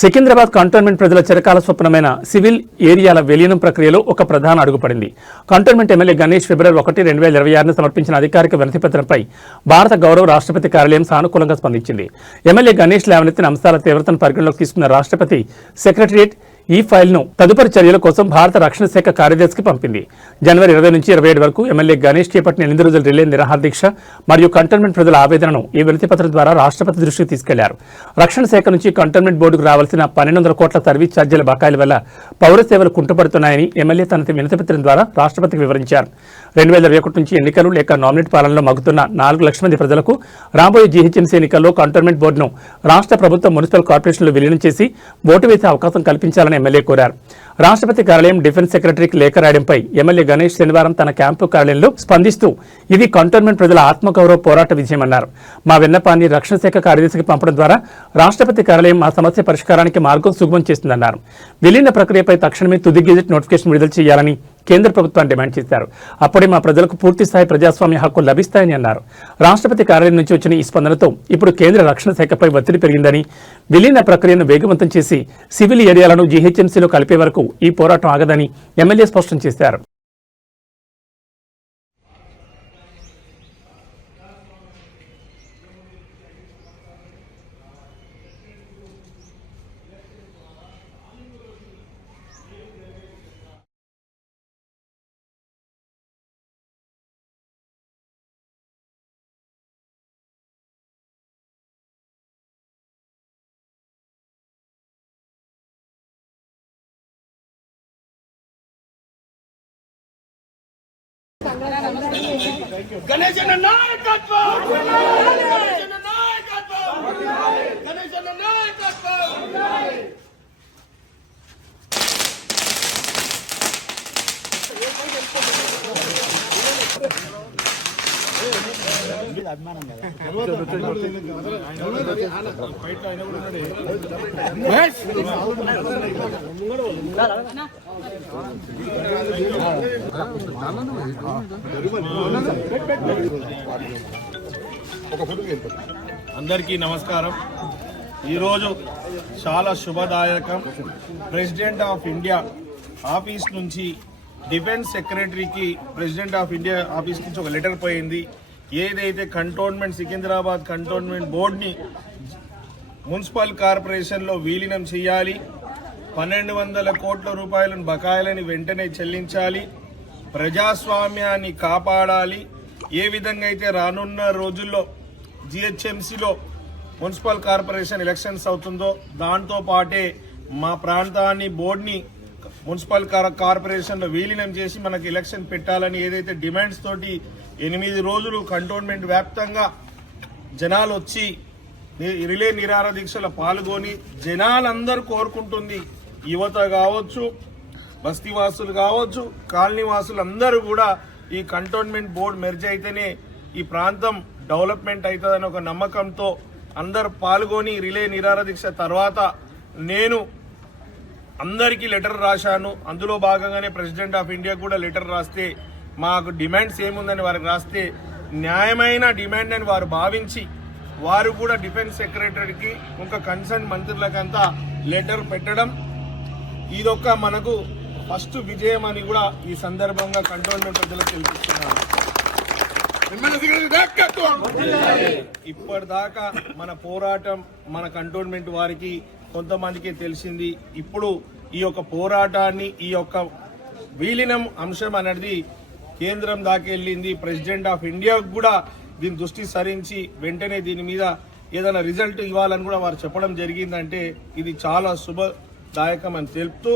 Secunderabad cantonment ప్రజల చిరకాల స్వప్నమైన civil ఏరియాల విలీనం ప్రక్రియలో ఒక ప్రధాన అడుగుపడింది. కంటోన్మెంట్ ఎమ్మెల్యే గణేష్ ఫిబ్రవరి 1, 2026 సమర్పించిన అధికారిక వినతిపత్రంపై భారత గౌరవ రాష్ట్రపతి కార్యాలయం సానుకూలంగా స్పందించింది. ఎమ్మెల్యే గణేష్ లేవనెత్తిన అంశాల తీవ్రతను పరిగణలోకి తీసుకున్న రాష్ట్రపతి సెక్రటరియట్ ఈ ఫైల్ను తదుపరి చర్యల కోసం భారత రక్షణ శాఖ కార్యదర్శికి పంపింది. జనవరి 20 నుంచి 27 వరకు ఎమ్మెల్యే గణేష్ చేపట్టిన 8 రోజుల రిలే నిరాహార దీక్ష మరియు కంటోన్మెంట్ ప్రజల ఆవేదనను ఈ వినతిపత్రం ద్వారా రాష్ట్రపతి దృష్టికి తీసుకెళ్లారు. రక్షణ శాఖ నుంచి కంటోన్మెంట్ బోర్డుకు రావాల్సిన 1200 కోట్ల సర్వీస్ ఛార్జీల బకాయిల వల్ల పౌర సేవలు కుంటుపడుతున్నాయని ఎమ్మెల్యే తన వినతిపత్రం ద్వారా రాష్ట్రపతికి వివరించారు. 2021 నుంచి ఎన్నికలు లేక నామినేట్ పాలనలో మగ్గుతున్న 4 లక్షల మంది ప్రజలకు రాబోయే జీహెచ్ఎంసీ ఎన్నికల్లో కంటోన్మెంట్ బోర్డును రాష్ట్ర ప్రభుత్వం మున్సిపల్ కార్పొరేషన్లో విలీనం చేసి ఓటు వేసే అవకాశం కల్పించాలని ఎమ్మెల్యే కోరారు. రాష్ట్రపతి కార్యాలయం డిఫెన్స్ సెక్రటరీకి లేఖ రాయడంపై ఎమ్మెల్యే గణేష్ శనివారం తన క్యాంపు కార్యాలయంలో స్పందిస్తూ ఇది కంటోన్మెంట్ ప్రజల ఆత్మగౌరవ పోరాట విజయమన్నారు. మా విన్నపాన్ని రక్షణ శాఖ కార్యదర్శికి పంపడం ద్వారా రాష్ట్రపతి కార్యాలయం మా సమస్య పరిష్కారానికి మార్గం సుగమం చేస్తుందన్నారు. విలీన ప్రక్రియపై తక్షణమే తుది గెజెట్ నోటిఫికేషన్ విడుదల చేయాలని కేంద్ర ప్రభుత్వాన్ని డిమాండ్ చేశారు. అప్పుడే మా ప్రజలకు పూర్తిస్థాయి ప్రజాస్వామ్య హక్కు లభిస్తాయని అన్నారు. రాష్ట్రపతి కార్యాలయం నుంచి వచ్చిన ఈ స్పందనతో ఇప్పుడు కేంద్ర రక్షణ శాఖపై ఒత్తిడి పెరిగిందని, విలీన ప్రక్రియను వేగవంతం చేసి సివిల్ ఏరియాలను జీహెచ్ఎంసీలో కలిపే వరకు ఈ పోరాటం ఆగదని ఎమ్మెల్యే స్పష్టం చేశారు. గణేశన్న నాయకత్వం, గణేశన్న నాయకత్వం, గణేశన్న నాయకత్వం. అభిమానం కదా. అందరికీ నమస్కారం. ఈరోజు చాలా శుభదాయకం. ప్రెసిడెంట్ ఆఫ్ ఇండియా ఆఫీస్ నుంచి డిఫెన్స్ సెక్రటరీకి ప్రెసిడెంట్ ఆఫ్ ఇండియా ఆఫీస్ నుంచి ఒక లెటర్ పోయింది. ఏదైతే కంటోన్మెంట్ సికింద్రాబాద్ కంటోన్మెంట్ బోర్డుని మున్సిపల్ కార్పొరేషన్లో విలీనం చేయాలి, 1200 కోట్ల రూపాయలను బకాయిలని వెంటనే చెల్లించాలి, ప్రజాస్వామ్యాన్ని కాపాడాలి. ఏ విధంగా అయితే రానున్న రోజుల్లో జిహెచ్ఎంసీలో మున్సిపల్ కార్పొరేషన్ ఎలక్షన్స్ అవుతుందో దాంతో పాటే మా ప్రాంతాన్ని బోర్డుని మున్సిపల్ కార్పొరేషన్లో విలీనం చేసి మనకు ఎలక్షన్ పెట్టాలని ఏదైతే డిమాండ్స్ తోటి 8 రోజులు కంటోన్మెంట్ వ్యాప్తంగా జనాలు వచ్చి రిలే నిరాహార దీక్షలో పాల్గొని జనాలందరూ కోరుకుంటుంది, యువత కావచ్చు, బస్తీవాసులు కావచ్చు, కాలనీ వాసులు అందరూ కూడా ఈ కంటోన్మెంట్ బోర్డు మెర్జ్ అయితేనే ఈ ప్రాంతం డెవలప్మెంట్ అవుతుందని ఒక నమ్మకంతో అందరు పాల్గొని రిలే నిరాహార దీక్ష తర్వాత నేను అందరికీ లెటర్ రాశాను. అందులో భాగంగానే ప్రెసిడెంట్ ఆఫ్ ఇండియా కూడా లెటర్ రాస్తే మాకు డిమాండ్స్ ఏముందని వారికి రాస్తే న్యాయమైన డిమాండ్ అని వారు భావించి వారు కూడా డిఫెన్స్ సెక్రటరీకి ఇంకా కన్సర్న్ మంత్రులకంతా లెటర్ పెట్టడం ఇదొక మనకు ఫస్ట్ విజయం అని కూడా ఈ సందర్భంగా కంటోన్మెంట్ ప్రజలకు తెలుపుతున్నాను. ఇప్పటిదాకా మన పోరాటం మన కంటోన్మెంట్ వారికి కొంతమందికి తెలిసింది. ఇప్పుడు ఈ యొక్క పోరాటాన్ని ఈ యొక్క విలీనం అంశం అనేది కేంద్రం దాకా వెళ్ళింది. ప్రెసిడెంట్ ఆఫ్ ఇండియాకు కూడా దీని దృష్టి సారించి వెంటనే దీని మీద ఏదైనా రిజల్ట్ ఇవ్వాలని కూడా వారు చెప్పడం జరిగిందంటే ఇది చాలా శుభదాయకం అని తెలుపుతూ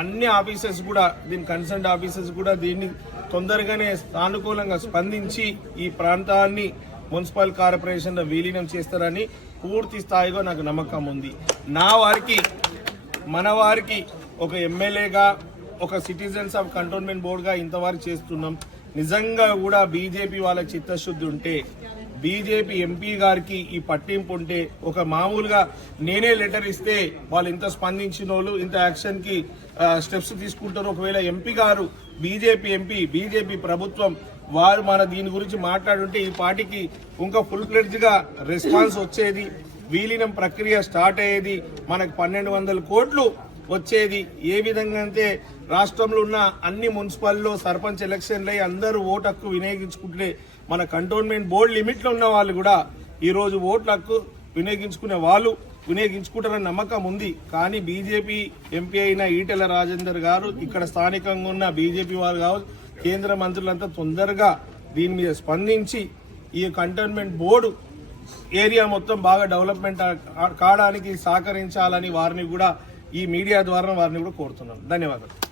అన్ని ఆఫీసర్స్ కూడా దీని కన్సర్న్ ఆఫీసర్స్ కూడా దీన్ని తొందరగానే సానుకూలంగా స్పందించి ఈ ప్రాంతాన్ని మున్సిపల్ కార్పొరేషన్లో విలీనం చేస్తారని పూర్తి స్థాయిగా నాకు నమ్మకం ఉంది. మన వారికి ఒక ఎమ్మెల్యేగా ఒక సిటిజన్స్ ఆఫ్ కంటోన్మెంట్ బోర్డుగా ఇంతవరకు చేస్తున్నాం. నిజంగా కూడా బీజేపీ వాళ్ళకి చిత్తశుద్ధి ఉంటే, బీజేపీ ఎంపీ గారికి ఈ పట్టింపు ఉంటే, ఒక మామూలుగా నేనే లెటర్ ఇస్తే వాళ్ళు ఇంత స్పందించిన వాళ్ళు ఇంత యాక్షన్ కి స్టెప్స్ తీసుకుంటారు. ఒకవేళ ఎంపీ గారు బీజేపీ ఎంపీ బీజేపీ ప్రభుత్వం వారు మన దీని గురించి మాట్లాడుంటే ఈ పార్టీకి ఇంకా ఫుల్ ఫ్లెడ్జ్ గా రెస్పాన్స్ వచ్చేది. విలీనం ప్రక్రియ స్టార్ట్ అయ్యేది, మనకు 1200 కోట్లు వచ్చేది. ఏ విధంగా అంటే రాష్ట్రంలో ఉన్న అన్ని మున్సిపల్లో సర్పంచ్ ఎలక్షన్లు అయ్యి అందరూ ఓటు హక్కు వినియోగించుకుంటే మన కంటోన్మెంట్ బోర్డు లిమిట్లో ఉన్న వాళ్ళు కూడా ఈరోజు ఓట్ల హక్కు వినియోగించుకుంటారన్న నమ్మకం ఉంది. కానీ బీజేపీ ఎంపీ అయిన ఈటెల రాజేందర్ గారు, ఇక్కడ స్థానికంగా ఉన్న బీజేపీ వారు కావచ్చు, కేంద్ర మంత్రులంతా తొందరగా దీని మీద స్పందించి ఈ కంటోన్మెంట్ బోర్డు ఏరియా మొత్తం బాగా డెవలప్మెంట్ కావడానికి సహకరించాలని వారిని కూడా ఈ మీడియా ద్వారా వారిని కూడా కోరుతున్నాను. ధన్యవాదాలు.